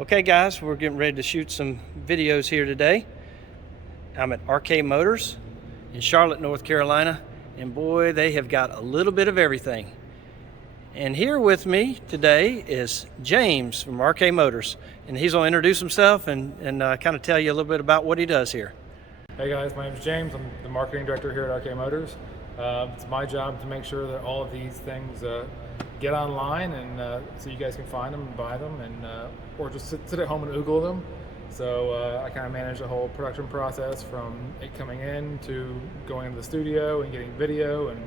Okay guys, we're getting ready to shoot some videos here today. I'm at RK Motors in Charlotte, North Carolina, and boy, they have got a little bit of everything. And here with me today is James from RK Motors, and he's going to introduce himself and kind of tell you a little bit about what he does here. Hey guys, my name is James. I'm the marketing director here at RK Motors. It's my job to make sure that all of these things get online, and so you guys can find them and buy them, and or just sit at home and Google them. So I kind of manage the whole production process from it coming in to going into the studio and getting video, and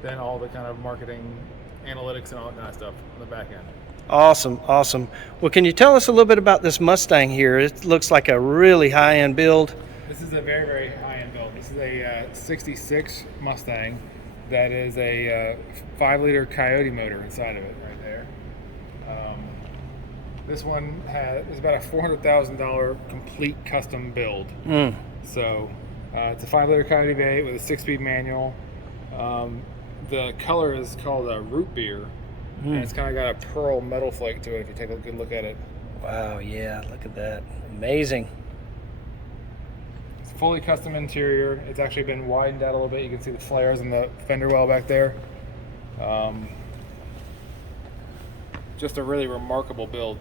then all the kind of marketing analytics and all that kind of stuff on the back end. Awesome, awesome. Well, can you tell us a little bit about this Mustang here? It looks like a really high-end build. This is a very, very high-end build. This is a 66 Mustang that is a 5-liter Coyote motor inside of it right there. This one is about a $400,000 complete custom build. So it's a 5-liter Coyote V8 with a 6-speed manual. The color is called a root beer, and it's kind of got a pearl metal flake to it if you take a good look at it. Wow, yeah, look at that. Amazing. It's fully custom interior. It's actually been widened out a little bit. You can see the flares in the fender well back there. Just a really remarkable build.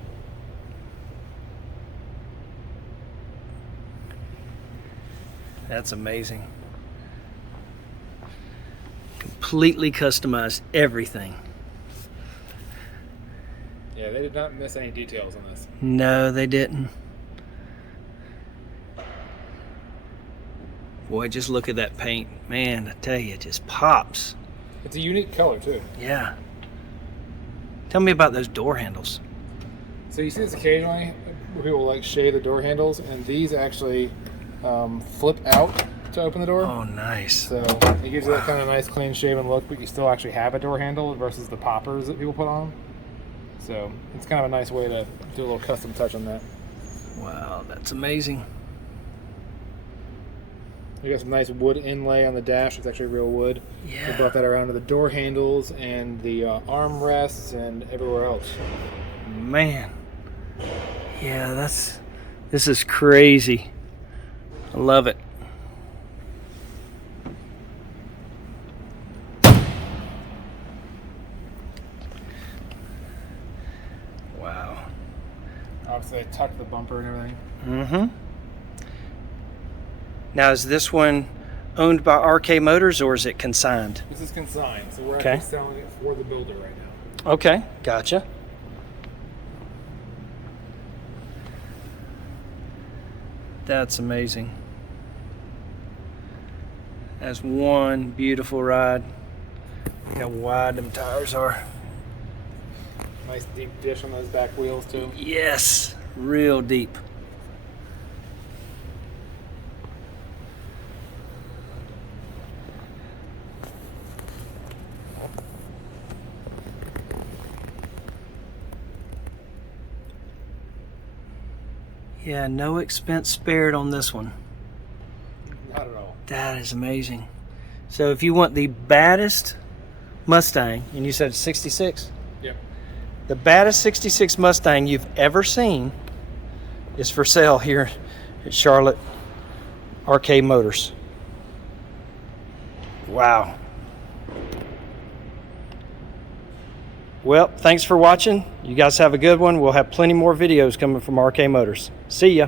That's amazing. Completely customized everything. Yeah, they did not miss any details on this. No, they didn't. Boy, just look at that paint. Man, I tell you, it just pops. It's a unique color too. Yeah. Tell me about those door handles. So you see this occasionally where people like shade the door handles, and these actually flip out to open the door. Oh, nice. So it gives you that kind of nice, clean shaven look, but you still actually have a door handle versus the poppers that people put on. So it's kind of a nice way to do a little custom touch on that. Wow, that's amazing. You got some nice wood inlay on the dash. It's actually real wood. Yeah. We brought that around to the door handles and the arm rests and everywhere else. Man. Yeah, this is crazy. I love it. Wow. Obviously, I tucked the bumper and everything. Mm-hmm. Now, is this one owned by RK Motors, or is it consigned? This is consigned, so we're Okay. actually selling it for the builder right now. Okay, gotcha. That's amazing. That's one beautiful ride. Look how wide them tires are. Nice deep dish on those back wheels too. Yes, real deep. Yeah, no expense spared on this one. Not at all. That is amazing. So if you want the baddest Mustang, and you said 66? Yep. The baddest 66 Mustang you've ever seen is for sale here at Charlotte RK Motors. Wow. Well, thanks for watching. You guys have a good one. We'll have plenty more videos coming from RK Motors. See ya.